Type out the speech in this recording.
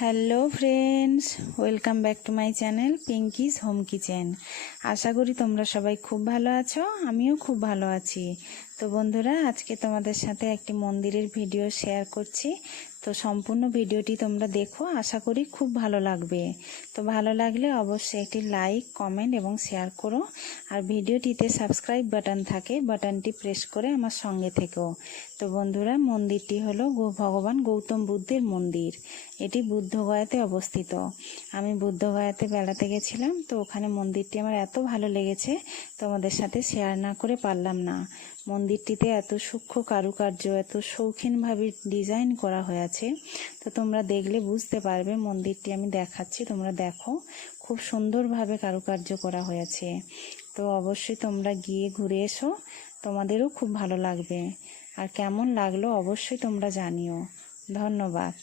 Hello friends, welcome back to my channel Pinky's home kitchen. আশা করি তোমরা সবাই খুব ভালো আছো, আমিও খুব ভালো আছি। তো বন্ধুরা, আজকে তোমাদের সাথে একটি মন্দিরের ভিডিও শেয়ার করছি। তো সম্পূর্ণ ভিডিওটি তোমরা দেখো, আশা করি খুব ভালো লাগবে। তো ভালো লাগলে অবশ্যই একটি লাইক, কমেন্ট এবং শেয়ার করো। আর ভিডিওটিতে সাবস্ক্রাইব বাটন থাকে, বাটনটি প্রেস করে আমার সঙ্গে থেকো। তো বন্ধুরা, মন্দিরটি হলো ভগবান গৌতম বুদ্ধের মন্দির। এটি বুদ্ধগয়াতে অবস্থিত। আমি বুদ্ধগয়াতে বেড়াতে গেছিলাম, তো ওখানে মন্দিরটি আমার এত ভালো লেগেছে, তোমাদের সাথে শেয়ার না করে পারলাম না। মন্দিরটিতে এত সূক্ষ্ম কারুকার্য, এত শৌখিনভাবে ডিজাইন করা হয়েছে। তো তোমরা দেখলে বুঝতে পারবে। মন্দিরটি আমি দেখাচ্ছি, তোমরা দেখো, খুব সুন্দরভাবে কারুকার্য করা হয়েছে। তো অবশ্যই তোমরা গিয়ে ঘুরে এসো, তোমাদেরও খুব ভালো লাগবে। আর কেমন লাগলো অবশ্যই তোমরা জানিও। ধন্যবাদ।